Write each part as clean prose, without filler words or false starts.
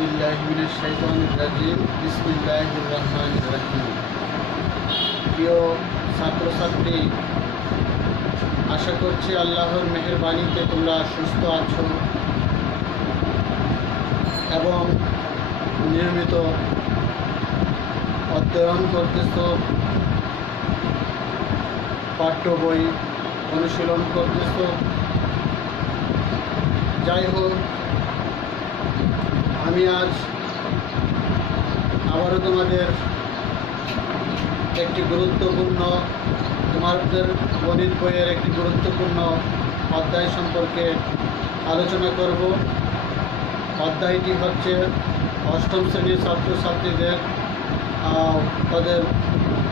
বিল্লাহি মিনাশ শাইতানির রাজিম বিসমিল্লাহির রহমানির রহিম। প্রিয় ছাত্রছাত্রী, আশা করছি আল্লাহর মেহেরবানিতে তোমরা সুস্থ আছো এবং নিয়মিত অধ্যয়ন করতেছ, পাঠ্য বই অনুশীলন করতেছ। যাই হোক, আমি আজ আবারও তোমাদের একটি গুরুত্বপূর্ণ তোমাদের গণিত বইয়ের একটি গুরুত্বপূর্ণ অধ্যায় সম্পর্কে আলোচনা করব। অধ্যায়টি হচ্ছে অষ্টম শ্রেণীর ছাত্রছাত্রীদের তাদের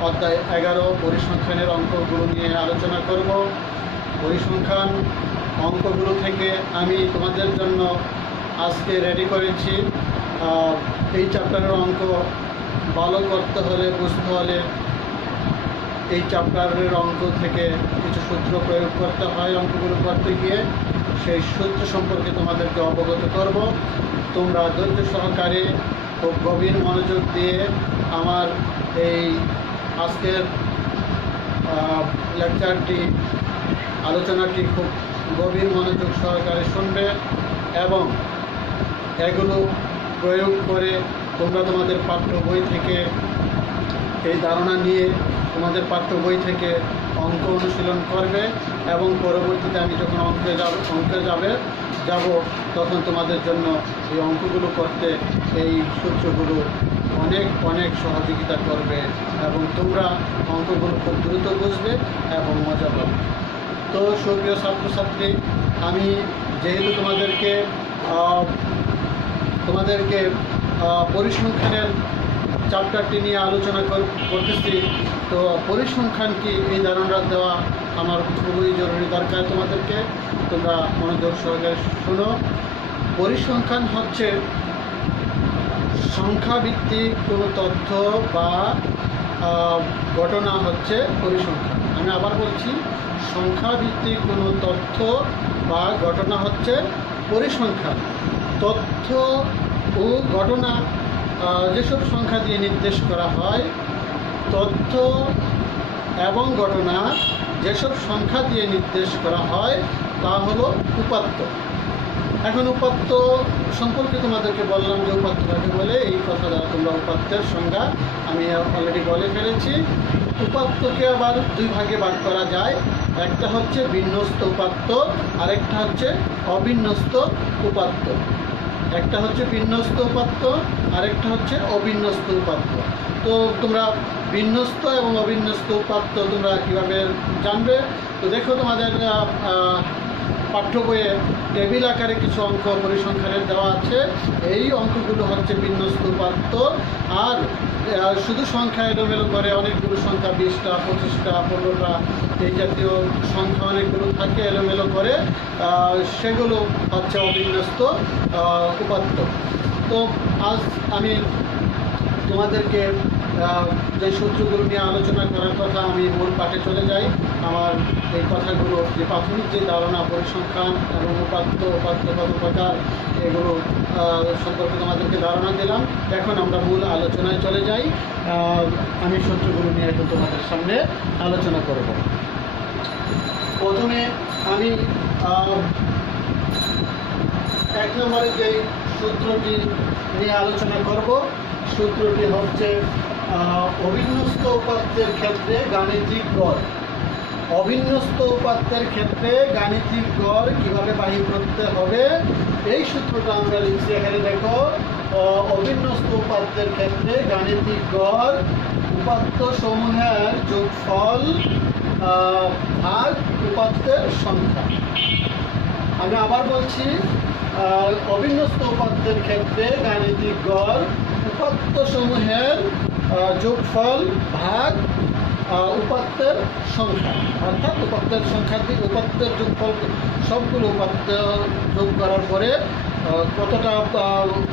অধ্যায় 11 পরিসংখ্যানের অঙ্কগুলো নিয়ে আলোচনা করব। পরিসংখ্যান অঙ্কগুলো থেকে আমি তোমাদের জন্য আজকে রেডি করেছি। এই চ্যাপ্টারের অঙ্ক ভালো করতে হলে, বুঝতে হলে এই চ্যাপ্টারের অঙ্ক থেকে কিছু সূত্র প্রয়োগ করতে হয়। অঙ্কগুলো করতে গিয়ে সেই সূত্র সম্পর্কে তোমাদেরকে অবগত করব। তোমরা ধৈর্য সহকারে খুব গভীর মনোযোগ দিয়ে আমার এই আজকের লেকচারটি, আলোচনাটি খুব গভীর মনোযোগ সহকারে শুনবে এবং এগুলো প্রয়োগ করে তোমরা তোমাদের পাঠ্য বই থেকে এই ধারণা নিয়ে তোমাদের পাঠ্য বই থেকে অঙ্ক অনুশীলন করবে এবং পরবর্তীতে আমি যখন অঙ্কে যাব তখন তোমাদের জন্য এই অঙ্কগুলো করতে এই সূত্রগুলো অনেক সহযোগিতা করবে এবং তোমরা অঙ্কগুলো খুব দ্রুত বুঝবে এবং মজা পাবে। তো সুপ্রিয় ছাত্রছাত্রী, আমি যেহেতু তোমাদেরকে পরিসংখ্যানের চ্যাপ্টারটি নিয়ে আলোচনা করতেছি, তো পরিসংখ্যান কি এই ধারণা দেওয়া আমার খুবই জরুরি দরকার তোমাদেরকে। তোমরা মনোযোগ সহকারে শোনো। পরিসংখ্যান হচ্ছে সংখ্যাভিত্তিক কোনো তথ্য বা ঘটনা হচ্ছে পরিসংখ্যান। আমি আবার বলছি, সংখ্যাভিত্তিক কোনো তথ্য বা ঘটনা হচ্ছে পরিসংখ্যান। তথ্য ও ঘটনা যেসব সংখ্যা দিয়ে নির্দেশ করা হয়, তথ্য এবং ঘটনা যেসব সংখ্যা দিয়ে নির্দেশ করা হয় তা হলো উপাত্ত। এখন উপাত্ত সম্পর্কে তোমাদেরকে বললাম যে উপাত্ত কাকে বলে। এই কথা দ্বারা তোমরা উপাত্তের সংজ্ঞা আমি অলরেডি বলে ফেলেছি। উপাত্তকে আবার দুই ভাগে ভাগ করা যায়। একটা হচ্ছে বিন্যস্ত উপাত্ত, আরেকটা হচ্ছে অবিন্যস্ত উপাত্ত। একটা হচ্ছে বিন্যস্ত উপাত্ত, আরেকটা হচ্ছে অবিন্যস্ত উপাত্ত। তো তোমরা বিন্যস্ত এবং অবিন্যস্ত উপাত্ত তোমরা কীভাবে জানবে? তো দেখো, তোমাদের পাঠ্য বইয়ে টেবিল আকারে কিছু অঙ্ক পরিসংখ্যানের দেওয়া আছে। এই অঙ্কগুলো হচ্ছে বিন্যস্ত উপাত্ত। আর শুধু সংখ্যা এলোমেলো করে, অনেকগুলো সংখ্যা 20টা, 25টা, 15টা এই জাতীয় সংখ্যা অনেকগুলো থাকে এলোমেলো করে, সেগুলো হচ্ছে অবিন্যস্ত উপাত্ত। তো আজ আমি তোমাদেরকে যে সূত্রগুলো নিয়ে আলোচনা করার কথা, আমি মূল পাঠে চলে যাই। আমার এই কথাগুলো, যে প্রাথমিক যে ধারণা পরিসংখ্যান এবং উপাত্ত কত প্রকার, এগুলো সম্পর্কে তোমাদেরকে ধারণা দিলাম। এখন আমরা মূল আলোচনায় চলে যাই। আমি সূত্রগুলো নিয়ে এখন তোমাদের সামনে আলোচনা করব। প্রথমে আমি 1 নম্বরে যে সূত্রটি নিয়ে আলোচনা করব, সূত্রটি হচ্ছে অবিন্যস্ত উপাত্তের ক্ষেত্রে গাণিতিক গড়। অবিন্যস্ত উপাত্তের ক্ষেত্রে গাণিতিক গড় কীভাবে বাহির করতে হবে, এই সূত্রটা আমরা লিখছি এখানে। দেখো, অবিন্যস্ত উপাত্তের ক্ষেত্রে গাণিতিক গড় উপাত্ত সমূহের যোগফল ভাগ উপাত্তের সংখ্যা। আমি আবার বলছি, অবিন্যস্ত উপাত্তের ক্ষেত্রে গাণিতিক গড় উপাত্ত সমূহের যোগফল ভাগ উপাত্তের সংখ্যা। অর্থাৎ উপাত্তের সংখ্যা দিয়ে উপাত্তের যোগফল, সবগুলো উপাত্ত যোগ করার পরে কতটা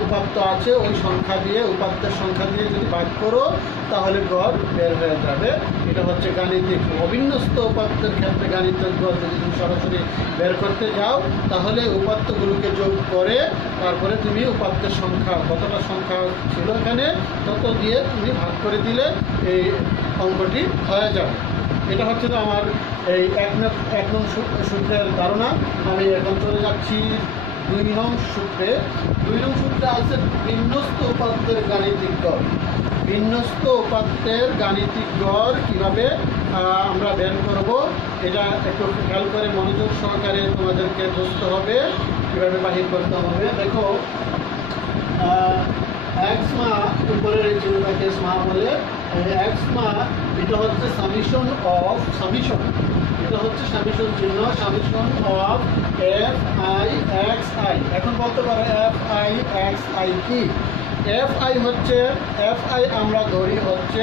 উপাত্ত আছে ওই সংখ্যা দিয়ে, উপাত্তের সংখ্যা দিয়ে যদি ভাগ করো তাহলে গড় বের হয়ে যাবে। এটা হচ্ছে গাণিতিক। অবিন্যস্ত উপাত্তের ক্ষেত্রে গাণিতিক গড় যদি তুমি সরাসরি বের করতে যাও তাহলে উপাত্তগুলোকে যোগ করে তারপরে তুমি উপাত্তের সংখ্যা কতটা সংখ্যা ছিল এখানে তত দিয়ে তুমি ভাগ করে দিলে এই অঙ্কটি হয়ে যাবে। এটা হচ্ছে তো আমার এই এক নং সূত্রের ধারণা। আমি এখন চলে যাচ্ছি 2 নং সূত্রে। 2 নং সূত্রে আছে বিন্যস্ত উপাত্তের গাণিতিক গড়। বিন্যস্ত উপাত্তের গাণিতিক গড় কীভাবে আমরা বের করব এটা একটু খেয়াল করে মনোযোগ সহকারে তোমাদেরকে বুঝতে হবে কীভাবে বাহির করতে হবে। দেখো এক্স মা উপরের এই চিহ্নটাকে মা বলে, এক্স মা এটা হচ্ছে সামিশন অফ সামিশন, এটা হচ্ছে সামিশন চিহ্ন, summation of F I x I. এখন বলতে পারো এফ আই এক্স আই কি? এফ আই হচ্ছে, এফ আই আমরা ধরি হচ্ছে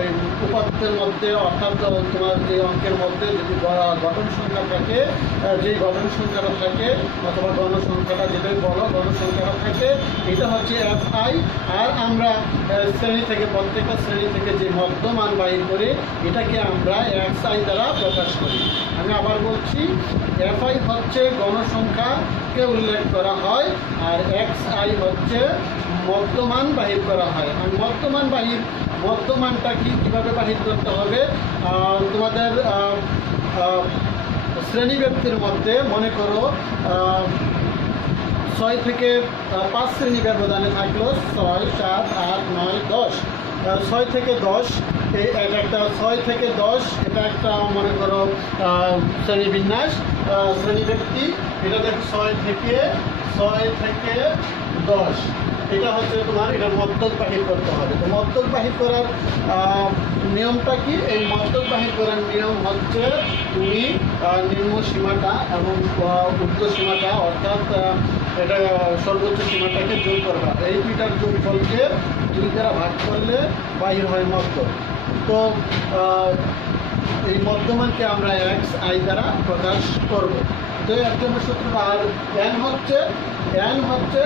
এই উপাত্তের মধ্যে, অর্থাৎ তোমার যে অঙ্কের মধ্যে যদি গঠন সংখ্যা থাকে, যেই গঠন সংখ্যাটা থাকে অথবা গণসংখ্যাটা যেটাই বলো গণসংখ্যাটা থাকে, এটা হচ্ছে এফ আই। আর আমরা শ্রেণী থেকে প্রত্যেকটা শ্রেণী থেকে যে মধ্যমান বাহির করি এটাকে আমরা এক্স আই দ্বারা প্রকাশ করি। আমি আবার বলছি, এফ আই হচ্ছে গণসংখ্যাকে উল্লেখ করা হয় আর এক্স আই হচ্ছে মধ্যমান বাহির করা হয়। আর মধ্যমানটা কীভাবে বাহির করতে হবে? তোমাদের শ্রেণীব্যাপ্তির মধ্যে মনে করো 6 থেকে 5 শ্রেণী ব্যবধানে থাকলো 6, 7, 8, 9, 10। 6 থেকে 10 এটা একটা 6 থেকে 10 এটা একটা মনে করো শ্রেণীবিন্যাস শ্রেণীব্যাপ্তি। এটা দেখো 6 থেকে 10 এটা হচ্ছে তোমার এটা মধ্যক বাহির করতে হবে। তো মধ্যক বাহির করার নিয়মটা কি? এই মধ্যক বাহির করার নিয়ম হচ্ছে তুমি নিম্ন সীমাটা এবং ঊর্ধ্ব সীমাটা অর্থাৎ এটা সর্বোচ্চ সীমাটাকে যোগ করবা। এই দুইটার যোগফলকে 2 দ্বারা ভাগ করলে বাহির হয় মধ্যক। তো এই মধ্যমানকে আমরা এক্স আই দ্বারা প্রকাশ করব। তো একটা সূত্র। আর এন হচ্ছে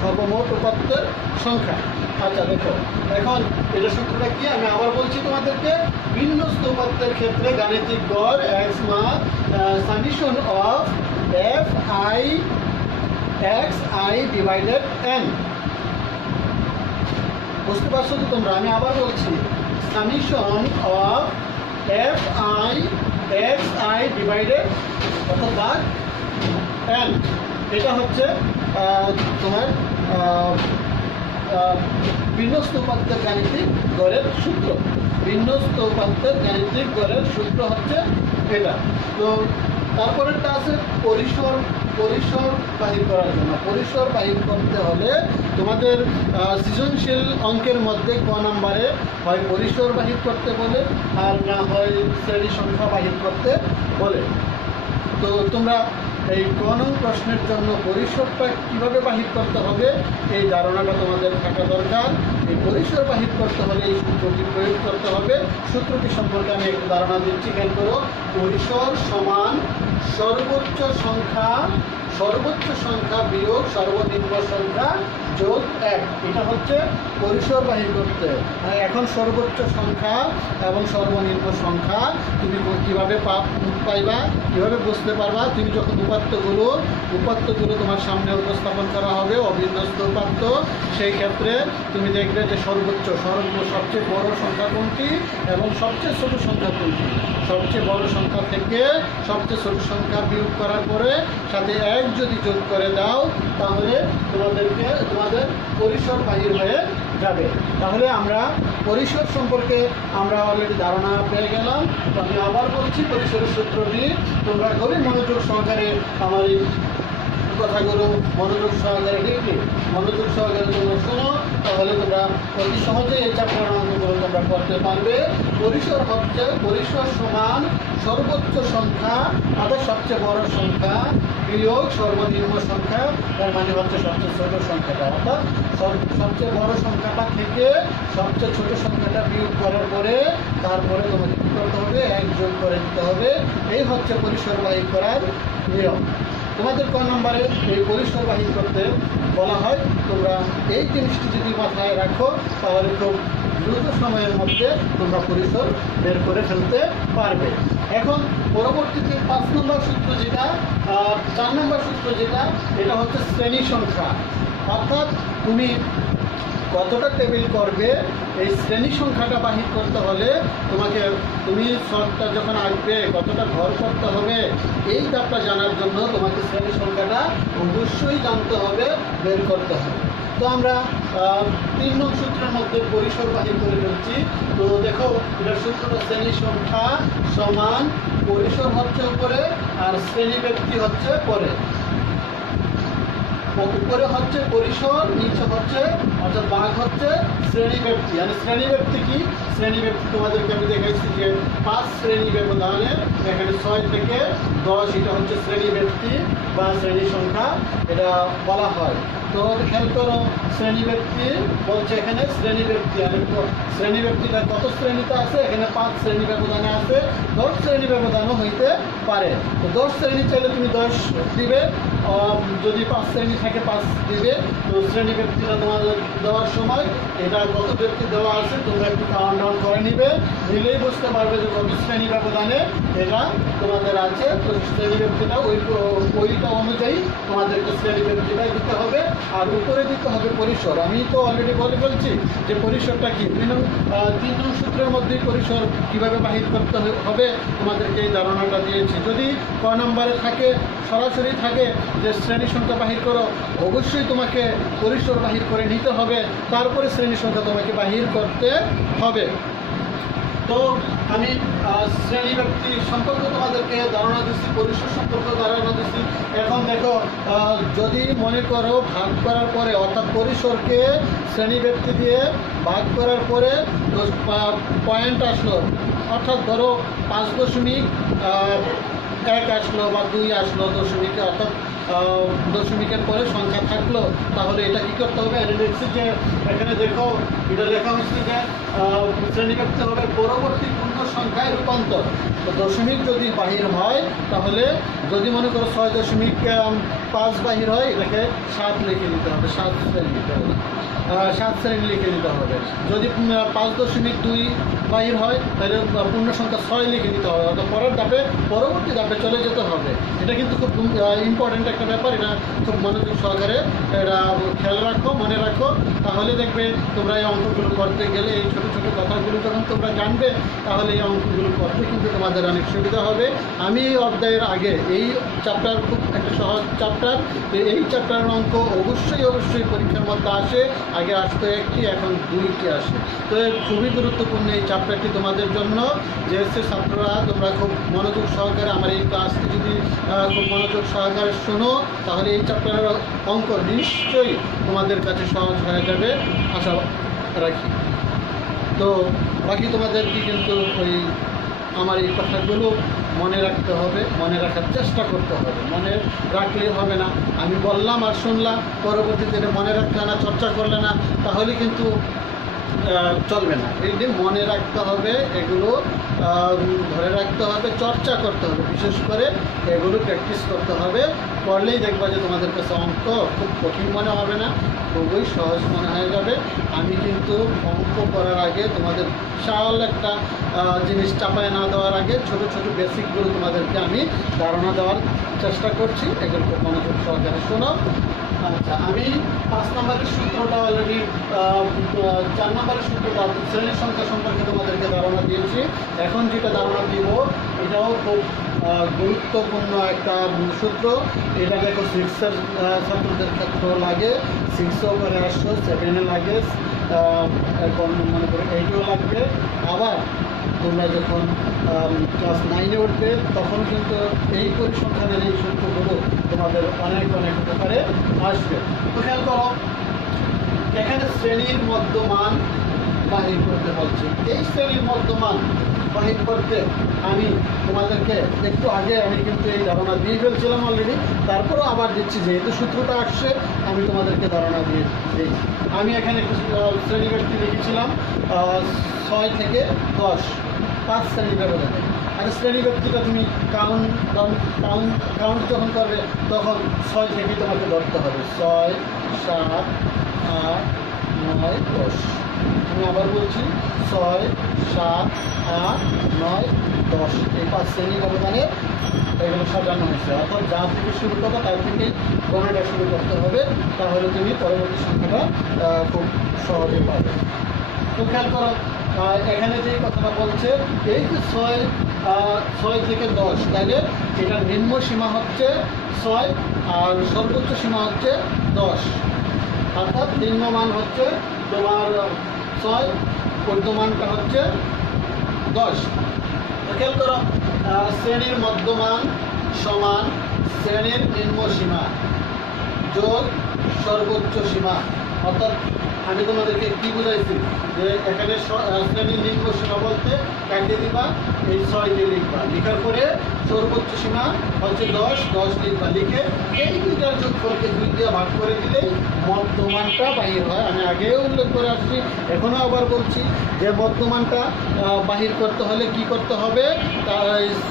সর্বমোট উপাত্তের সংখ্যা। আচ্ছা দেখো এখন এটা সূত্রটা কি আমি আবার বলছি তোমাদেরকে। বিন্যস্ত উপাত্তের ক্ষেত্রে গাণিতিক গড় এক্স মা summation of F I x I divided N. বুঝতে পারছো তো তোমরা? আমি আবার বলছি, summation of F I x I divided অর্থাৎ এন। এটা হচ্ছে তোমার বিন্যস্ত উপাত্তের গাণিতিক গড়ের সূত্র। বিন্যস্ত উপাত্তের গাণিতিক গড়ের সূত্র হচ্ছে এটা। তো তারপরেরটা আছে পরিসর বাহির করার জন্য। পরিসর বাহির করতে হলে তোমাদের সৃজনশীল অঙ্কের মধ্যে ক নাম্বারে হয় পরিসর বাহির করতে বলে আর না হয় শ্রেণী সংখ্যা বাহির করতে বলে। তো তোমরা এই ক নং প্রশ্নের জন্য পরিসরটা কীভাবে বাহির করতে হবে এই ধারণাটা তোমাদের থাকা দরকার। এই পরিসর বাহির করতে হলে এই সূত্রটি প্রয়োগ করতে হবে। সূত্রটি সম্পর্কে আমি একটু ধারণা দিচ্ছি, খেয়াল করো। পরিসর সমান সর্বোচ্চ সংখ্যা বিয়োগ সর্বনিম্ন সংখ্যা যোগ 1। এটা হচ্ছে পরিসর বাহির করতে। এখন সর্বোচ্চ সংখ্যা এবং সর্বনিম্ন সংখ্যা তুমি কীভাবে পাইবা, কীভাবে বুঝতে পারবা? তুমি যখন উপাত্তগুলো তোমার সামনে উপস্থাপন করা হবে অবিন্যস্ত উপাত্ত, সেই ক্ষেত্রে তুমি দেখবে যে সবচেয়ে বড় সংখ্যা কোনটি এবং সবচেয়ে ছোট সংখ্যা কোনটি। সবচেয়ে বড় সংখ্যা থেকে সবচেয়ে ছোট সংখ্যা বিয়োগ করার পরে সাথে 1 যদি যোগ করে দাও তাহলে তোমাদের পরিসর বাহির হয়ে যাবে। তাহলে আমরা পরিসর সম্পর্কে আমরা অলরেডি ধারণা পেয়ে গেলাম। তো আমি আবার বলছি, পরিসরের সূত্রটি তোমরা খুবই মনোযোগ সহকারে আমার এই কথাগুলো মনোযোগ সহকারে তোমরা শোনো, তাহলে তোমরা অতি সহজেই এই চ্যাপ্টার অঙ্কগুলো তোমরা করতে পারবে। পরিসর সমান সর্বোচ্চ সংখ্যা অর্থাৎ সবচেয়ে বড় সংখ্যা বিয়োগ সর্বনিম্ন সংখ্যা, তার মানে হচ্ছে সবচেয়ে ছোট সংখ্যাটা। অর্থাৎ সবচেয়ে বড় সংখ্যাটা থেকে সবচেয়ে ছোট সংখ্যাটা বিয়োগ করার পরে তারপরে তোমাকে কী করতে হবে? 1 যোগ করে দিতে হবে। এই হচ্ছে পরিসর বাহির করার নিয়ম। তোমাদের ক নম্বরে এই পরিসর বাহির করতে বলা হয়। তোমরা এই জিনিসটি যদি মাথায় রাখো তাহলে খুব দ্রুত সময়ের মধ্যে তোমরা পরিসর বের করে ফেলতে পারবে। এখন পরবর্তীতে 5 নম্বর সূত্র যেটা 4 নম্বর সূত্র যেটা, এটা হচ্ছে শ্রেণী সংখ্যা। অর্থাৎ তুমি কতটা টেবিল করবে এই শ্রেণী সংখ্যাটা বাহির করতে হলে তুমি শর্টটা যখন আঁকবে কতটা ঘর করতে হবে এই ব্যাপারটা জানার জন্য তোমাকে শ্রেণী সংখ্যাটা অবশ্যই জানতে হবে, বের করতে হবে। তো আমরা 3 নং সূত্রের মধ্যে পরিসর বাহির করে ফেলছি। তো দেখো এটার সূত্রটা শ্রেণী সংখ্যা সমান পরিসর হচ্ছে উপরে আর শ্রেণী ব্যক্তি হচ্ছে পরে। উপরে হচ্ছে পরিসর, নিচে হচ্ছে অর্থাৎ ভাগ হচ্ছে শ্রেণী ব্যক্তি। মানে শ্রেণী ব্যক্তি কি? শ্রেণী ব্যক্তি তোমাদেরকে আমি দেখাইছি যে 5 শ্রেণী ব্যবধানে এখানে 6 থেকে 10 এটা হচ্ছে শ্রেণী ব্যক্তি বা শ্রেণী সংখ্যা এটা বলা হয়। তো খেয়াল করো শ্রেণী ব্যক্তি বলছে এখানে শ্রেণী ব্যক্তি, আর শ্রেণী ব্যক্তিটা কত শ্রেণীতে আছে? এখানে 5 শ্রেণী ব্যবধানে আছে, 10 শ্রেণী ব্যবধানও হইতে পারে। তো 10 শ্রেণী চাইলে তুমি 10 দিবে, যদি 5 শ্রেণী থাকে 5 দিবে। তো শ্রেণী ব্যক্তিটা তোমাদের দেওয়ার সময় এটা কত ব্যক্তি দেওয়া আছে তোমরা একটু কাউন্ট ডাউন করে নিবে, নিলেই বুঝতে পারবে যে কত শ্রেণী ব্যবধানে এটা তোমাদের আছে। তো শ্রেণী ব্যক্তিটা ওইটা অনুযায়ী তোমাদেরকে শ্রেণী ব্যক্তিটা দিতে হবে, আর উপরে দিতে হবে পরিসর। আমি তো অলরেডি বলে বলছি যে পরিসরটা কি 3 নং সূত্রের মধ্যেই পরিসর কীভাবে বাহির করতে হবে তোমাদেরকে এই ধারণাটা দিয়েছি। যদি ক নম্বরে থাকে সরাসরি থাকে যে শ্রেণী সংখ্যা বাহির করো, অবশ্যই তোমাকে পরিসর বাহির করে নিতে হবে, তারপরে শ্রেণী সংখ্যা তোমাকে বাহির করতে হবে। তো আমি শ্রেণী ব্যক্তি সম্পর্কে তোমাদেরকে ধারণা দিচ্ছি, পরিসর সম্পর্কে ধারণা দিচ্ছি। এখন দেখো যদি মনে করো ভাগ করার পরে অর্থাৎ পরিসরকে শ্রেণী ব্যক্তি দিয়ে ভাগ করার পরে পয়েন্ট আসলো, অর্থাৎ ধরো 5.1 আসলো বা 2 আসলো দশমিকে, অর্থাৎ দশমিকের পরে সংখ্যা থাকলো, তাহলে এটা কী করতে হবে? এটা লিখছি যে এখানে দেখো এটা লেখা হচ্ছে যে শ্রেণী ব্যক্তি হবে পরবর্তী পূর্ণ সংখ্যায় রূপান্তর। তো দশমিক যদি বাহির হয় তাহলে যদি মনে করো 6.5 বাহির হয় এটাকে 7 লিখে নিতে হবে, 7 শ্রেণী নিতে হবে, 7 শ্রেণী লিখে নিতে হবে। যদি 5.2 বাহির হয় তাহলে পূর্ণ সংখ্যা 6 লিখে নিতে হবে, অর্থাৎ পরের ধাপে পরবর্তী ধাপে চলে যেতে হবে। এটা কিন্তু খুব ইম্পর্টেন্ট একটা ব্যাপার, এটা খুব মনোযোগ সহকারে এটা খেয়াল রাখো, মনে রাখো, তাহলে দেখবে তোমরা এই অঙ্কগুলো করতে গেলে এই ছোটো ছোটো কথাগুলো যখন তোমরা জানবে তাহলে এই অঙ্কগুলো করতে কিন্তু তোমাদের অনেক সুবিধা হবে। আমি এই অধ্যায়ের আগে এই চ্যাপ্টার খুব একটা সহজ চ্যাপ্টার, এই চ্যাপ্টারের অঙ্ক অবশ্যই পরীক্ষার মধ্যে আসে, আগে আসতো 1টি এখন 2টি আসে। তো খুবই গুরুত্বপূর্ণ এই চ্যাপ্টারটি তোমাদের জন্য। যে ছাত্ররা তোমরা খুব মনোযোগ সহকারে আমার এই ক্লাসটি যদি খুব মনোযোগ সহকারে শোনো তাহলে এই চ্যাপ্টারের অঙ্ক নিশ্চয়ই তোমাদের কাছে সহজ হয়ে যাবে আশা রাখি। তো বাকি তোমাদেরকে কিন্তু ওই আমার এই কথাগুলো মনে রাখতে হবে, মনে রাখার চেষ্টা করতে হবে, মনে রাখলেই হবে না। আমি বললাম আর শুনলাম, পরবর্তীতে মনে রাখলে না, চর্চা করলে না, তাহলে কিন্তু চলবে না। এই যে মনে রাখতে হবে, এগুলো ধরে রাখতে হবে, চর্চা করতে হবে, বিশেষ করে এগুলো প্র্যাকটিস করতে হবে। করলেই দেখবা যে তোমাদের কাছে অঙ্ক খুব কঠিন মনে হবে না, খুবই সহজ মনে হয়ে যাবে। আমি কিন্তু অঙ্ক করার আগে তোমাদের বিশাল একটা জিনিস চাপায় না দেওয়ার আগে ছোট ছোট বেসিকগুলো তোমাদেরকে আমি ধারণা দেওয়ার চেষ্টা করছি, এগুলো খুব মনোযোগ সহকারে শোনো। আচ্ছা, আমি 5 নম্বরের সূত্রটা অলরেডি 4 নম্বরের সূত্রটা শ্রেণীর সংখ্যা সম্পর্কে তোমাদেরকে ধারণা দিয়েছি। এখন যেটা ধারণা দিব এটাও খুব গুরুত্বপূর্ণ একটা সূত্র। এটা দেখো 6-এর ছাত্রদের ক্ষেত্রেও লাগে, 6ও করে আসছো, 7-এ লাগে, এখন মনে করো 8এও লাগবে। আবার তোমরা যখন ক্লাস 9-এ উঠবে তখন কিন্তু এই পরিসংখ্যানের এই সূত্রগুলো তোমাদের অনেক উপকারে আসবে। তো খেয়াল করো এখানে শ্রেণীর মধ্যমান বাহির করতে বলছি। এই শ্রেণীর মধ্যমান বাহির করতে আমি তোমাদেরকে একটু আগে আমি কিন্তু এই ধারণা দিয়ে ফেলছিলাম অলরেডি, তারপরেও আবার দিচ্ছি, যেহেতু সূত্রটা আসছে আমি তোমাদেরকে ধারণা দিয়ে দিই। আমি এখানে শ্রেণী ব্যক্তি লিখেছিলাম 6 থেকে 10, 5 শ্রেণী ব্যবধানে। আর শ্রেণী ব্যক্তিটা তুমি কাউন্ট কাউন্ট কাউন্ট যখন করবে তখন 6 থেকে তোমাকে ধরতে হবে। 6, 7, 8, 9, 10। আমি আবার বলছি 6, 7, 8, 9, 10। এই 5 শ্রেণী ব্যবধানে এগুলো সাজানো হয়েছে। অর্থাৎ যা থেকে শুরু করবে তার থেকে গণনা শুরু করতে হবে, তাহলে তুমি পরবর্তী সংখ্যাটা খুব সহজে পাবে। তো খেয়াল করো, এখানে যে কথাটা বলছে এই যে 6 থেকে 10, তাইলে এটার নিম্ন সীমা হচ্ছে 6 আর সর্বোচ্চ সীমা হচ্ছে 10। অর্থাৎ নিম্ন মান হচ্ছে তোমার 6, ঊর্ধ্বমানটা হচ্ছে 10। খেয়াল করো, শ্রেণীর মধ্যমান সমান শ্রেণীর নিম্ন সীমা যোগ সর্বোচ্চ সীমা। অর্থাৎ আমি তোমাদেরকে কি বুঝাইছি যে এখানে শ্রেণীর নিম্ন সীমা বলতে কাকে দিবা, এই 6 দিয়ে লিখবা, লিখার পরে সর্বোচ্চ সীমা হচ্ছে 10, 10 লিখবা, লিখে এই দুইটার যোগফলকে 2 দিয়ে ভাগ করে দিলেই মধ্যমানটা বাহির হয়। আমি আগেও উল্লেখ করে আসছি, এখনও আবার বলছি যে মধ্যমানটা বাহির করতে হলে কি করতে হবে,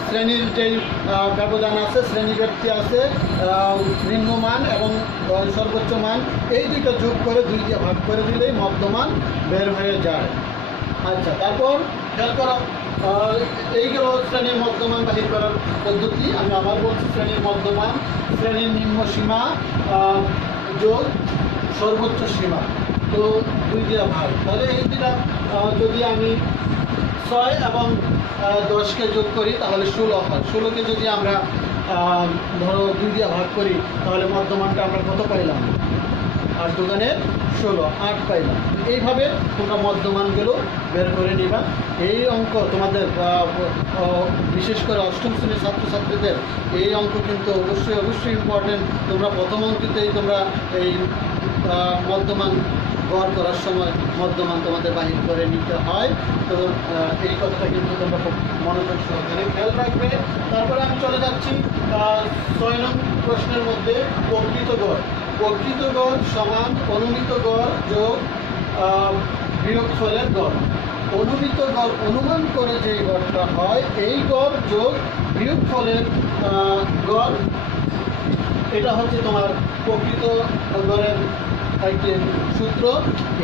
শ্রেণীর যেই ব্যবধান আছে, শ্রেণী ব্যক্তি আছে, নিম্নমান এবং সর্বোচ্চ মান, এই দুইটা যোগ করে 2 দিয়ে ভাগ করে দিলেই মধ্যমান বের হয়ে যায়। আচ্ছা, তারপর খেয়াল করো, এইগুলো শ্রেণীর মধ্যমান বাহির করার পদ্ধতি। আমি আবার বলছি, শ্রেণীর মধ্যমান শ্রেণীর নিম্ন সীমা যোগ সর্বোচ্চ সীমা, তো 2 দিয়ে ভাগ। তাহলে এই দুটা যদি আমি 6 এবং 10কে যোগ করি তাহলে 16 হয়। 16কে যদি আমরা ধরো 2 দিয়ে ভাগ করি তাহলে মধ্যমানটা আমরা কত পাইলাম, 8 দুগুণে 16, 8 পাইলাম। এইভাবে তোমরা মধ্যমানগুলো বের করে নিবা। এই অঙ্ক তোমাদের বিশেষ করে অষ্টম শ্রেণীর ছাত্রছাত্রীদের এই অঙ্ক কিন্তু অবশ্যই ইম্পর্টেন্ট। তোমরা প্রথম অঙ্কতেই তোমরা এই মধ্যমান গড় করার সময় মধ্যমান তোমাদের বাহির করে নিতে হয়। তো এই কথাটা কিন্তু তোমরা খুব মনোযোগ সহকারে খেয়াল রাখবে। তারপরে আমি চলে যাচ্ছি 6 নং প্রশ্নের মধ্যে প্রকৃত গড়। প্রকৃত গড় সমান অনুমিত গড় যোগ বিয়োগফলের গড়। অনুমিত গড় অনুমান করে যে গড়টা হয়, এই গড় যোগ বিয়োগফলের গড়, এটা হচ্ছে তোমার প্রকৃত গড়ের একটি সূত্র।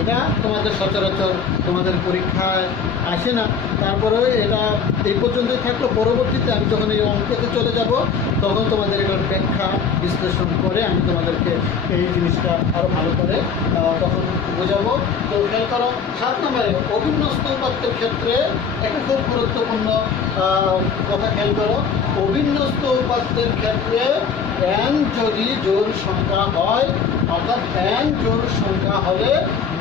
এটা তোমাদের সচরাচর তোমাদের পরীক্ষায় আসে না, তারপরেও এটা এই পর্যন্তই থাকলো। পরবর্তীতে আমি যখন এই অঙ্কতে চলে যাব তখন তোমাদের এটার ব্যাখ্যা বিশ্লেষণ করে আমি তোমাদেরকে এই জিনিসটা আরও ভালো করে তখন বোঝাবো। তো খেয়াল করো, 7 নম্বরে অভিন্যস্ত উপাত্তের ক্ষেত্রে একটা খুব গুরুত্বপূর্ণ কথা খেয়াল করো। অভিন্যস্ত উপাত্তের ক্ষেত্রে n যদি জোড় সংখ্যা হয়, অর্থাৎ n জোড় সংখ্যা হলে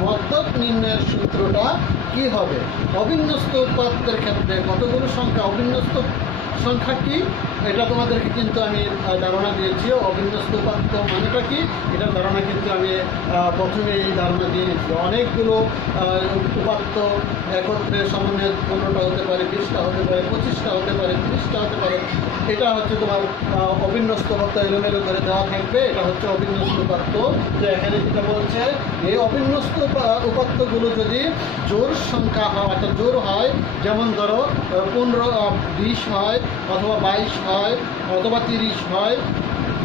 মধ্যক নির্ণয়ের সূত্রটা কি হবে? অবিন্যস্ত উপাত্তের ক্ষেত্রে কতগুলো সংখ্যা, অবিন্যস্ত সংখ্যা কি, এটা তোমাদেরকে কিন্তু আমি ধারণা দিয়েছি। অবিন্যস্ত উপাত্ত মানেটা কি, এটার ধারণা কিন্তু আমি প্রথমে এই ধারণা দিয়ে নিচ্ছি। অনেকগুলো উপাত্ত একত্রে সামান্য 15টা হতে পারে, 20টা হতে পারে, 25টা হতে পারে, 30টা হতে পারে। এটা হচ্ছে তোমার অবিন্যস্ত উপাত্ত এলোমেলো করে দেওয়া থাকবে, এটা হচ্ছে অবিন্যস্ত উপাত্ত। তো এখানে যেটা বলছে, এই অবিন্যস্ত উপাত্তগুলো যদি জোড় সংখ্যা হয়, অর্থাৎ জোড় হয়, যেমন ধরো 15, 20 হয়, অথবা 22 হয়, অথবা 30 হয়,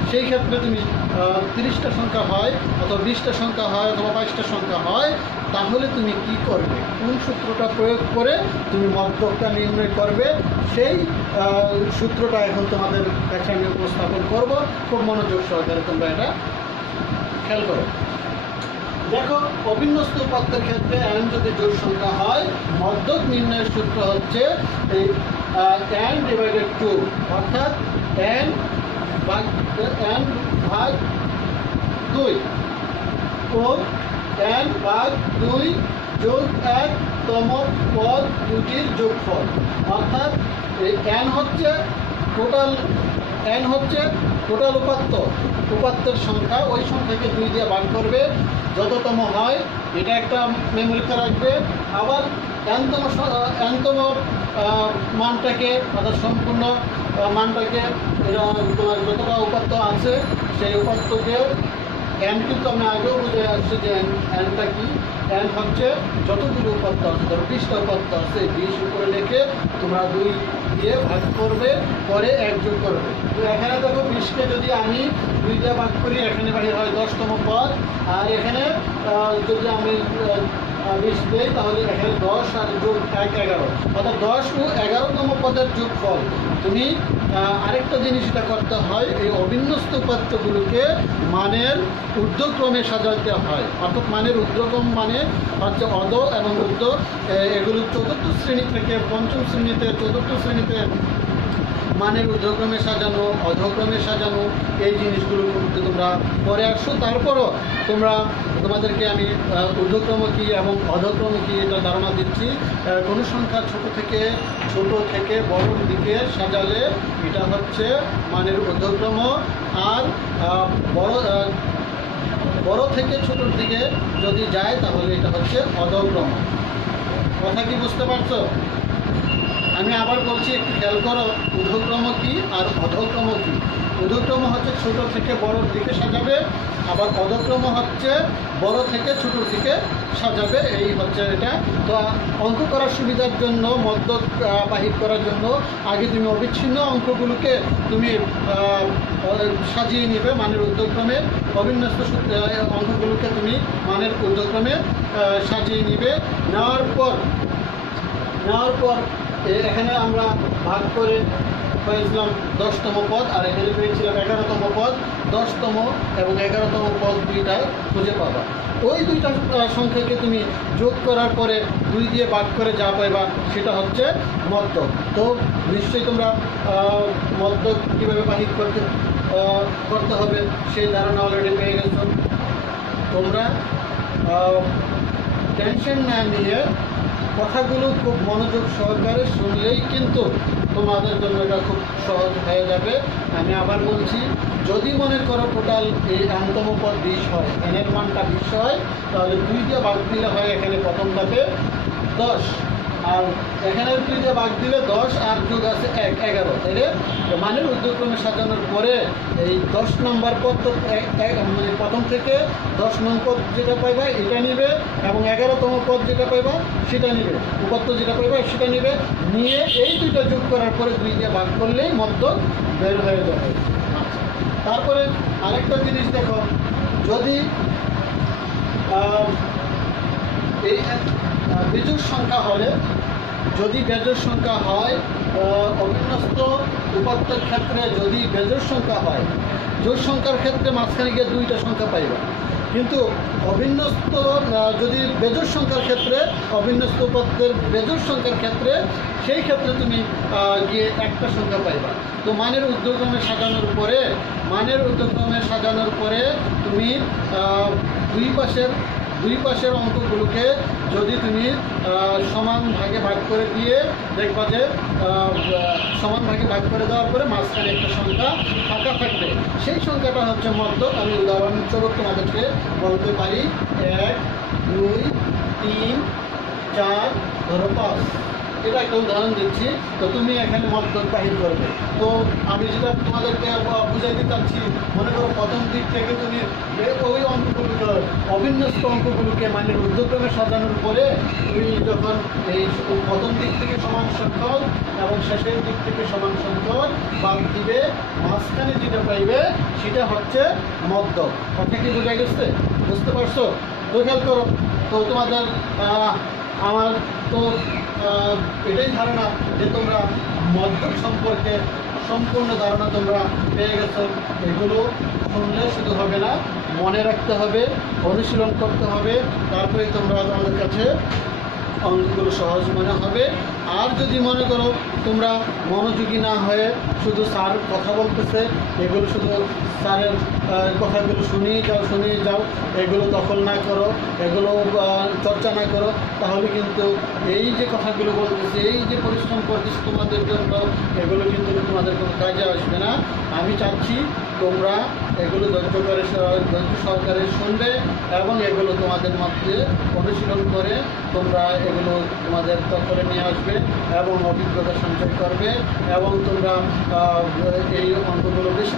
সেই ক্ষেত্রে তুমি 30টা সংখ্যা হয়, অথবা 20টা সংখ্যা হয়, অথবা 22টা সংখ্যা হয়, তাহলে তুমি কি করবে, কোন সূত্রটা প্রয়োগ করে তুমি মধ্যকটা নির্ণয় করবে, সেই সূত্রটা এখন তোমাদের কাছে আমি উপস্থাপন করব। খুব মনোযোগ সহকারে তোমরা এটা খেয়াল করো। দেখো, অবিন্যস্ত উপাত্তের ক্ষেত্রে n যদি জোড় সংখ্যা হয়, মধ্যক নির্ণয়ের সূত্র হচ্ছে এই n/2, অর্থাৎ n ভাগ 2 ও n ভাগ 2 যোগ 1তম পদ দুটির যোগফল। অর্থাৎ এই n হচ্ছে টোটাল উপাত্তের সংখ্যা, ওই সংখ্যাকে 2 দিয়ে ভাগ করবে, যততম হয় এটা একটা মেমোরিতে রাখবে। আবার nতম মানটাকে, অর্থাৎ সম্পূর্ণ মানটাকে, এটা তোমার যতটা উপাত্ত আছে সেই উপাত্তকে n, কিন্তু আমি আগেও বুঝে আসছি যে nটা কি, এন হচ্ছে যতগুলো উপাত্ত আছে, ধরো 20টা উপাত্ত আছে, 20 উপরে লিখে তোমরা 2 দিয়ে ভাগ করবে, পরে 1 যোগ করবে। তো এখানে দেখো 20কে যদি আমি 2 দিয়ে ভাগ করি, এখানে বাহির হয় 10তম পদ, আর এখানে যদি আমি 20 দেই তাহলে এখানে 10 আর যোগ 1 11, অর্থাৎ 10 ও 11তম পদের যোগফল। তুমি আরেকটা জিনিস এটা করতে হয়, এই অবিন্যস্ত উপাত্তগুলোকে মানের ঊর্ধ্বক্রমে সাজাতে হয়, অর্থাৎ মানের ঊর্ধ্বক্রম মানে হচ্ছে অধ এবং ঊর্ধ্ব, এগুলো 4র্থ শ্রেণী থেকে 5ম শ্রেণীতে, 4র্থ শ্রেণীতে মানের ঊর্ধ্বক্রমে সাজানো, অধক্রমে সাজানো, এই জিনিসগুলো করতে তোমরা পরে আসো। তারপরও তোমাদেরকে আমি ঊর্ধ্বক্রম কী এবং অধক্রম কী এটা ধারণা দিচ্ছি। কোনো সংখ্যা ছোট থেকে বড়র দিকে সাজালে এটা হচ্ছে মানের ঊর্ধ্বক্রম, আর বড় থেকে ছোটোর দিকে যদি যায় তাহলে এটা হচ্ছে অধক্রম। কথা কি বুঝতে পারছো? আমি আবার বলছি, একটু খেয়াল করো, ঊর্ধ্বক্রম কী আর অধক্রম কী। ঊর্ধ্বক্রম হচ্ছে ছোট থেকে বড়র দিকে সাজাবে, আবার অধক্রম হচ্ছে বড় থেকে ছোটোর দিকে সাজাবে, এই হচ্ছে এটা। তো অঙ্ক করার সুবিধার জন্য, মধ্যক বাহির করার জন্য আগে তুমি অবিচ্ছিন্ন অঙ্কগুলোকে তুমি সাজিয়ে নেবে মানের ঊর্ধ্বক্রমে, অবিন্যস্ত অঙ্কগুলোকে তুমি মানের ঊর্ধ্বক্রমে সাজিয়ে নিবে। নেওয়ার পর এখানে আমরা ভাগ করে পেয়েছিলাম 10তম পদ, আর এখানে পেয়েছিলাম 11তম পদ। 10তম এবং 11তম পদ দুইটা খুঁজে পাবা। ওই দুইটা সংখ্যাকে তুমি যোগ করার পরে 2 দিয়ে ভাগ করে যা পাইবা সেটা হচ্ছে মধ্যক। তো নিশ্চয়ই তোমরা মধ্যক কীভাবে বাহির করতে হবে সেই ধারণা অলরেডি পেয়ে গেছো। তোমরা টেনশন না নিয়ে কথাগুলো খুব মনোযোগ সহকারে শুনলেই কিন্তু তোমাদের জন্য এটা খুব সহজ হয়ে যাবে। আমি আবার বলছি, যদি মনে করো টোটাল এই n-তম পদ 20 হয়, n-এর মানটা 20 হয়, তাহলে 2 দিয়ে ভাগ দিলে হয় এখানে প্রথম ধাপে 10, আর এখানে 2 দিয়ে ভাগ দিলে 10 আর যোগ আছে 1 11। তাইলে মানের ঊর্ধ্বক্রমে সাজানোর পরে এই 10 নম্বর পদ তো মানে প্রথম থেকে 10 নং পদ যেটা পাইবা এটা নিবে, এবং 11তম পদ যেটা পাইবা সেটা নিবে, উপাত্ত যেটা পাইবা সেটা নিবে, নিয়ে এই দুইটা যোগ করার পরে 2 দিয়ে ভাগ করলেই মধ্যক বের হয়ে যাবে। তারপরে আরেকটা জিনিস দেখো, যদি এই বিজোড় সংখ্যা হলে, যদি বেজোড় সংখ্যা হয়, অবিন্যস্ত উপাত্তের ক্ষেত্রে যদি বেজোড় সংখ্যা হয়, জোড় সংখ্যার ক্ষেত্রে মাঝখানে গিয়ে 2টা সংখ্যা পাইবা, কিন্তু অবিন্যস্ত যদি বেজোড় সংখ্যার ক্ষেত্রে, অবিন্যস্ত উপাত্তের বেজোড় সংখ্যার ক্ষেত্রে, সেই ক্ষেত্রে তুমি গিয়ে একটা সংখ্যা পাইবা। তো মানের ঊর্ধ্বক্রমে সাজানোর পরে তুমি দুই পাশের অঙ্কগুলোকে যদি তুমি সমান ভাগে ভাগ করে দিয়ে দেখবা যে সমান ভাগে ভাগ করে দেওয়ার পরে মাঝখানে একটা সংখ্যা ফাঁকা থাকবে, সেই সংখ্যাটা হচ্ছে মধ্যক। আমি উদাহরণস্বরূপ তোমাদেরকে বলতে পারি 1 2 3 4 ধরো 5, এটা একটা উদাহরণ দিচ্ছি। তো তুমি এখানে মধ্যক বাহির করবে। তো আমি যেটা তোমাদেরকে বুঝাইতে চাচ্ছি, মনে করো প্রথম দিক থেকে তুমি ওই অঙ্কগুলোকে, অবিন্যস্ত অঙ্কগুলোকে মানে ঊর্ধ্বক্রমে সাজানোর পরে তুমি যখন এই প্রথম দিক থেকে সমান সংখ্যক এবং শেষের দিক থেকে সমান সংখ্যক বাদ দিবে, মাঝখানে যেটা পাইবে সেটা হচ্ছে মধ্যক। কথা কি বোঝা গেছে? বুঝতে পারছো? তো খেয়াল করো। তো তোমাদের আমার তো এটাই ধারণা যে তোমরা মধ্যক সম্পর্কে সম্পূর্ণ ধারণা তোমরা পেয়ে গেছো। এগুলো শুনলে শুধু হবে না, মনে রাখতে হবে, অনুশীলন করতে হবে, তারপরে তোমরা তোমাদের কাছে অঙ্কগুলো সহজ মনে হবে। আর যদি মনে করো তোমরা মনোযোগী না হয়ে শুধু স্যার কথা বলতেছে, এগুলো শুধু স্যারের কথাগুলো শুনিয়ে যাও, এগুলো দখল না করো, এগুলো চর্চা না করো, তাহলে কিন্তু এই যে কথাগুলো বলতেছে, এই যে পরিশ্রম করতেছে তোমাদের জন্য, এগুলো কিন্তু তোমাদের কোনো কাজে আসবে না। আমি চাচ্ছি তোমরা এগুলো ধৈর্য সহকারে শুনবে এবং এগুলো তোমাদের মধ্যে অনুশীলন করে তোমরা এগুলো তোমাদের দখলে নিয়ে আসবে এবং অভিজ্ঞতা সঞ্চয় করবে, এবং তোমরা এই অঙ্কগুলো বেশি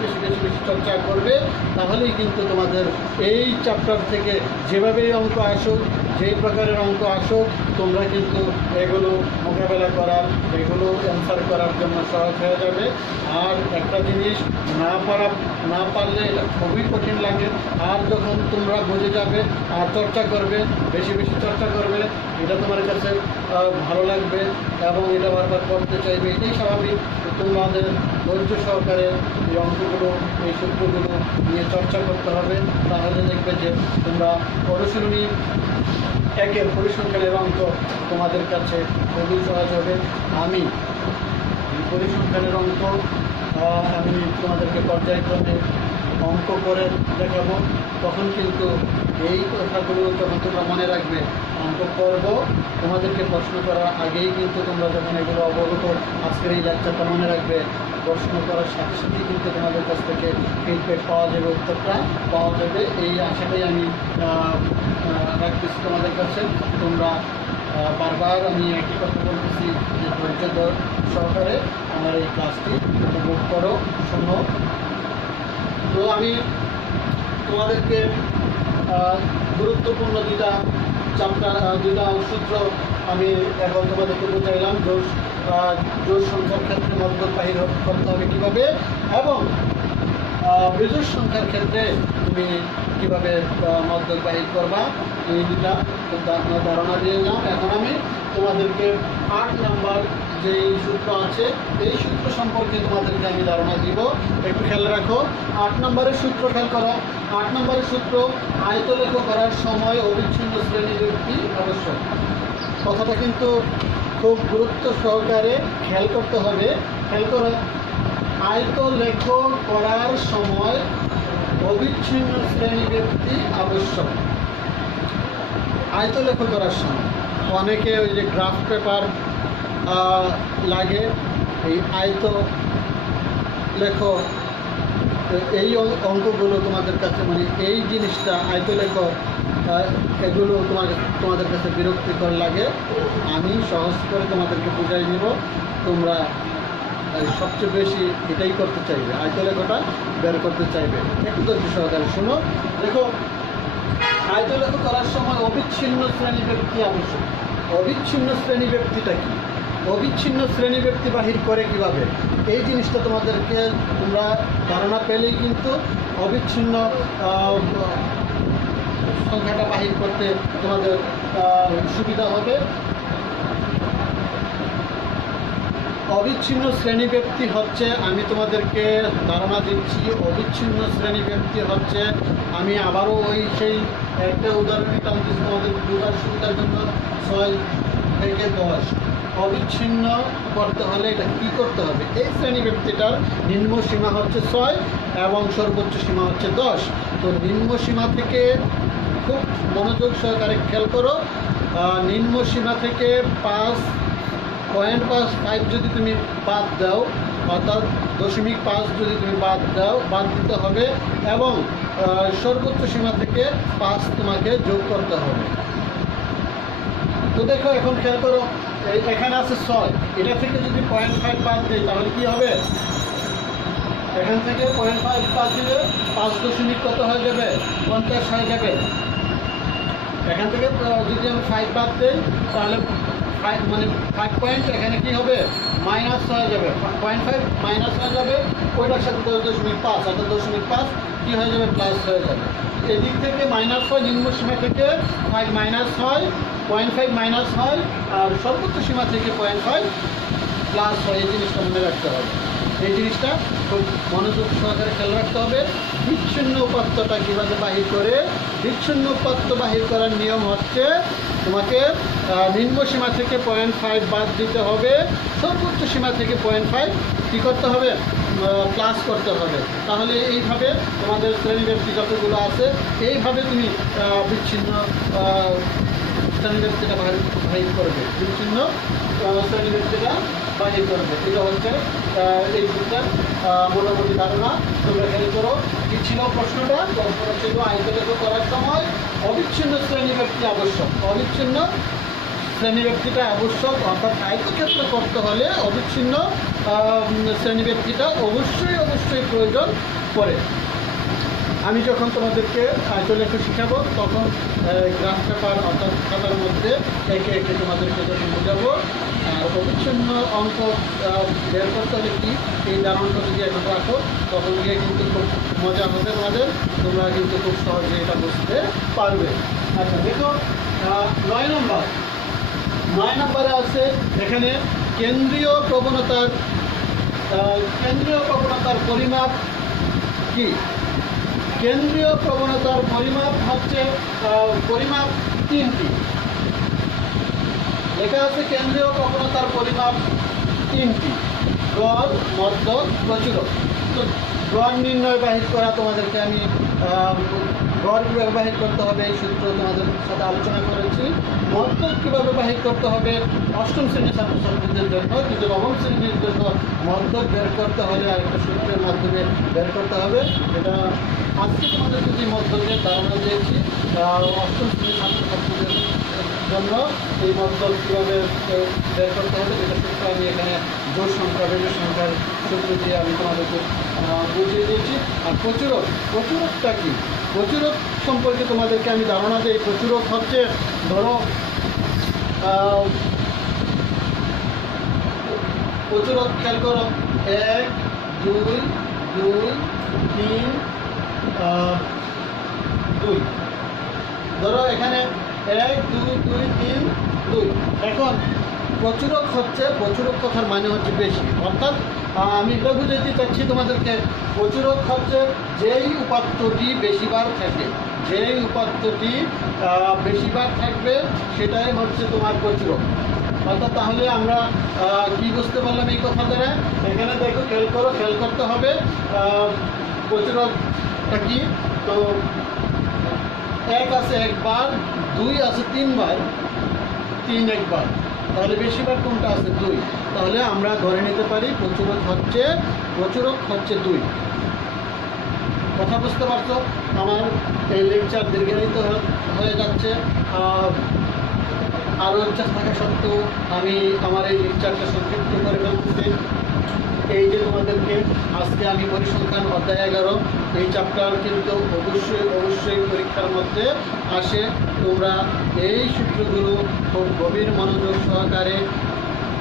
চর্চা করবে। তাহলেই কিন্তু তোমাদের এই চ্যাপ্টার থেকে যেভাবে অঙ্ক আসুক যেই প্রকারের অঙ্ক আসুক তোমরা কিন্তু এগুলো মোকাবেলা করার, এগুলো অ্যান্সার করার জন্য সহজ হয়ে যাবে। আর একটা জিনিস না পারলে এটা খুবই কঠিন লাগে। আর যখন তোমরা বুঝে যাবে আর চর্চা করবে, বেশি বেশি চর্চা করবে, এটা তোমার কাছে ভালো লাগবে এবং এটা বারবার করতে চাইবে। এটাই স্বাভাবিক। তোমাদের ধৈর্য সহকারে এই অঙ্কগুলো, এই সূত্রগুলো নিয়ে চর্চা করতে হবে। তাহলে দেখবে যে তোমরা অনুশীলনী একের পরিসংখ্যানের অঙ্ক তোমাদের কাছে খুবই সহজ হবে। আমি পরিসংখ্যানের অঙ্ক আমি তোমাদেরকে পর্যায়ক্রমে অঙ্ক করে দেখাবো। তখন কিন্তু এই কথাগুলো যখন তোমরা মনে রাখবে, অঙ্ক করব তোমাদেরকে প্রশ্ন করার আগেই কিন্তু তোমরা যখন এগুলো অবগত, আজকের এই লেকচারটা মনে রাখবে, প্রশ্ন করার সাথে সাথেই কিন্তু তোমাদের কাছ থেকে ফিডব্যাক পাওয়া যাবে, উত্তরটা পাওয়া যাবে। এই আশাটাই আমি রাখতেছি তোমাদের কাছে। তোমরা বারবার আমি একই কথা বলতেছি যে ধৈর্য সহকারে আমার এই ক্লাসটি উপভোগ করো, শোনো। তো আমি তোমাদেরকে গুরুত্বপূর্ণ দুটা সূত্র আমি এখন তোমাদেরকে বুঝাইলাম। জোড় সংখ্যার ক্ষেত্রে মধ্যক বাহির করতে হবে কীভাবে, এবং বিজোড় সংখ্যার ক্ষেত্রে তুমি কীভাবে মধ্যক বাহির করবা, এই দুটা ধারণা দিলাম। এখন আমি তোমাদেরকে 8 নাম্বার যে সূত্র আছে এই সূত্র সম্পর্কে তোমাদেরকে আমি ধারণা দিব। একটু খেয়াল রাখো। 8 নম্বরের সূত্র খেয়াল করো। 8 নম্বরের সূত্র, আয়তলেখ করার সময় অবিচ্ছিন্ন শ্রেণী ব্যক্তি আবশ্যক। কথাটা কিন্তু খুব গুরুত্ব সহকারে খেয়াল করতে হবে। খেয়াল করো, আয়তলেখ করার সময় অবিচ্ছিন্ন শ্রেণী ব্যক্তি আবশ্যক। আয়তলেখ করার সময় অনেকে ওই যে গ্রাফ পেপার লাগে, এই আয়ত লেখ, এই অঙ্কগুলো তোমাদের কাছে মানে এই জিনিসটা আয়তলেখ এগুলো তোমাদের কাছে বিরক্তিকর লাগে। আমি সহজ করে তোমাদেরকে বুঝাই নিব। তোমরা সবচেয়ে বেশি এটাই করতে চাইবে, আয়তলেখটা বের করতে চাইবে। একটু ধৈর্য সহকারে শোনো। দেখো, আয়তলেখ করার সময় অবিচ্ছিন্ন শ্রেণী ব্যক্তি আবশ্যক। অবিচ্ছিন্ন শ্রেণী ব্যক্তিটা কি? অবিচ্ছিন্ন শ্রেণী ব্যক্তি বাহির করে কিভাবে, এই জিনিসটা তোমাদেরকে তোমরা ধারণা পেলেই কিন্তু অবিচ্ছিন্ন সংখ্যাটা বাহির করতে তোমাদের সুবিধা হবে। অবিচ্ছিন্ন শ্রেণী ব্যক্তি হচ্ছে, আমি তোমাদেরকে ধারণা দিচ্ছি, অবিচ্ছিন্ন শ্রেণী ব্যক্তি হচ্ছে, আমি আবারও সেই একটা উদাহরণই টানতেছি তোমাদের বোঝার সুবিধার জন্য। 6 থেকে 10 অবিচ্ছিন্ন করতে হলে এটা কী করতে হবে? এই শ্রেণী ব্যক্তিটার নিম্ন সীমা হচ্ছে 6 এবং সর্বোচ্চ সীমা হচ্ছে 10। তো নিম্ন সীমা থেকে খুব মনোযোগ সহকারে খেয়াল করো। নিম্ন সীমা থেকে 5.5 যদি তুমি বাদ দাও, অর্থাৎ 0.5 যদি তুমি বাদ দিতে হবে, এবং সর্বোচ্চ সীমা থেকে 5 তোমাকে যোগ করতে হবে। তো দেখো, এখন খেয়াল করো, এখানে আছে 6, এটা থেকে যদি 0.5 বাদ দিই তাহলে কি হবে? এখান থেকে 0.5 বাদ দিলে 5 দশমিক কত হয়ে যাবে? 50 হয়ে যাবে। এখান থেকে যদি আমি 5 বাদ দিই তাহলে 5 মানে 5 পয়েন্ট এখানে কি হবে? মাইনাস হয়ে যাবে। 0.5 মাইনাস হয়ে যাবে, ওইটার সাথে 10.5, অর্থাৎ 10.5 কী হয়ে যাবে? প্লাস হয়ে যাবে। এদিক থেকে মাইনাস হয়, নিম্ন সীমা থেকে 5 মাইনাস হয়, 0.5 মাইনাস হয়, আর সর্বোচ্চ সীমা থেকে 0.5 প্লাস হয়। এই জিনিসটা মনে রাখতে হবে। এই জিনিসটা খুব মনোযোগ সহকারে খেয়াল রাখতে হবে। বিচ্ছিন্ন উপাত্তটা কীভাবে বাহির করে? বিচ্ছিন্ন উপাত্ত বাহির করার নিয়ম হচ্ছে, তোমাকে নিম্ন সীমা থেকে 0.5 বাদ দিতে হবে, সর্বোচ্চ সীমা থেকে 0.5 কী করতে হবে? প্লাস করতে হবে। তাহলে এইভাবে তোমাদের শ্রেণী ব্যক্তি যতগুলো আছে এইভাবে তুমি বিচ্ছিন্ন শ্রেণী ব্যক্তিটা বাহির করবে, বিচ্ছিন্ন শ্রেণী ব্যক্তিটা বাহির করবে। এটা হচ্ছে এই দুটার মোটামুটি ধারণা। তোমরা খেয়াল করো, কি ছিল প্রশ্নটা? প্রশ্নটা ছিল আয়তলেখ করার সময় অবিচ্ছিন্ন শ্রেণী ব্যক্তি আবশ্যক। অবিচ্ছিন্ন শ্রেণী ব্যক্তিটা আবশ্যক, অর্থাৎ আয়তক্ষেত্র করতে হলে অবিচ্ছিন্ন শ্রেণী ব্যক্তিটা অবশ্যই প্রয়োজন পড়ে। আমি যখন তোমাদেরকে চলে একটু শেখাবো তখন গ্রাফ পেপার অর্থাৎ খাতার মধ্যে একে একে তোমাদেরকে যখন বোঝাবো আর অবিচ্ছিন্ন অঙ্ক বের করতে হলে কি এই ধারণাটা যদি এখন রাখো তখন গিয়ে কিন্তু খুব মজা হবে তোমাদের, তোমরা কিন্তু খুব সহজে এটা বুঝতে পারবে। আচ্ছা দেখো 9 নম্বরে আছে এখানে কেন্দ্রীয় প্রবণতার পরিমাপ কি? কেন্দ্রীয় প্রবণতার পরিমাপ হচ্ছে পরিমাপ 3টি। লেখা আছে কেন্দ্রীয় প্রবণতার পরিমাপ 3টি, গড়, মধ্যক, প্রচুরক। তো গড় নির্ণয় বাহির করা তোমাদেরকে আমি গড় কীভাবে বাহির করতে হবে এই সূত্র তোমাদের সাথে আলোচনা করেছি। মধ্যক কীভাবে বাহির করতে হবে অষ্টম শ্রেণীর ছাত্রছাত্রীদের জন্য, কিন্তু নবম শ্রেণীর জন্য মধ্যক বের করতে হলে আরেকটা সূত্রের মাধ্যমে বের করতে হবে। এটা আজকে তোমাদের যদি মধ্যকের ধারণা দিয়েছি অষ্টম শ্রেণীর ছাত্রছাত্রীদের জন্য এই মধ্যক কীভাবে বের করতে হবে এটা সূত্র আমি এখানে জোড় সংখ্যা বেজোড় সংখ্যার সূত্র দিয়ে আমি তোমাদেরকে বুঝিয়ে দিয়েছি। আর প্রচুরকটা কি? প্রচুরক সম্পর্কে তোমাদেরকে আমি ধারণা দিই। প্রচুরক হচ্ছে ধরো প্রচুরক খেয়াল করো 1 2 2 3 2। ধরো এখানে 1 2 2 3 2। এখন প্রচুরক কথার মানে হচ্ছে বেশি, অর্থাৎ আমি এটা বুঝাইতে চাচ্ছি তোমাদেরকে। প্রচুরক হচ্ছে যেই উপাত্তটি বেশিবার থাকবে সেটাই হচ্ছে তোমার প্রচুরক। অর্থাৎ তাহলে আমরা কি বুঝতে পারলাম এই কথা দ্বারা? এখানে দেখো খেয়াল করতে হবে প্রচুরকটা কি। তো 1 আছে একবার, 2 আছে 3 বার, 3 একবার, তাহলে বেশিরভাগ কোনটা আছে? 2। তাহলে আমরা ধরে নিতে পারি প্রচুরক হচ্ছে 2। কথা বুঝতে পারছো? আমার এই লেকচার দীর্ঘায়িত হয়ে যাচ্ছে, আরও ইচ্ছা থাকা সত্ত্বেও আমি আমার এই লেকচারটা সংক্ষিপ্ত করে ফেলতেছি। এই যে তোমাদেরকে আজকে আমি পরিসংখ্যান অধ্যায় 11 এই চ্যাপ্টার কিন্তু অবশ্যই পরীক্ষার মধ্যে আসে। তোমরা এই সূত্রগুলো খুব গভীর মনোযোগ সহকারে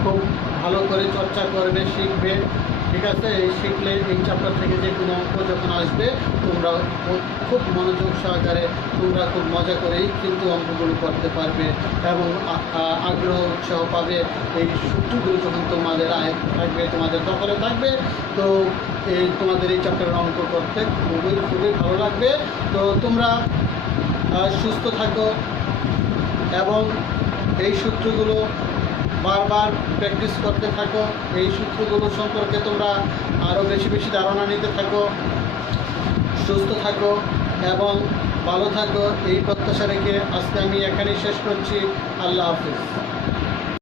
খুব ভালো করে চর্চা করবে, শিখবে, ঠিক আছে? এই শিখলে এই চ্যাপ্টার থেকে যে কোনো অঙ্ক যখন আসবে তোমরা খুব মনোযোগ সহকারে তোমরা খুব মজা করেই কিন্তু অঙ্কগুলো করতে পারবে এবং আগ্রহ উৎসাহ পাবে। এই সূত্রগুলো যখন তোমাদের থাকবে, তোমাদের দখলে থাকবে, তো তোমাদের এই চ্যাপ্টারের অঙ্ক করতে খুবই ভালো লাগবে। তো তোমরা সুস্থ থাকো এবং এই সূত্রগুলো বারবার প্র্যাকটিস করতে থাকো। এই সূত্রগুলো সম্পর্কে তোমরা আরও বেশি ধারণা নিতে থাকো। সুস্থ থাকো এবং ভালো থাকো এই প্রত্যাশা রেখে আজকে আমি এখানেই শেষ করছি। আল্লাহ হাফিজ।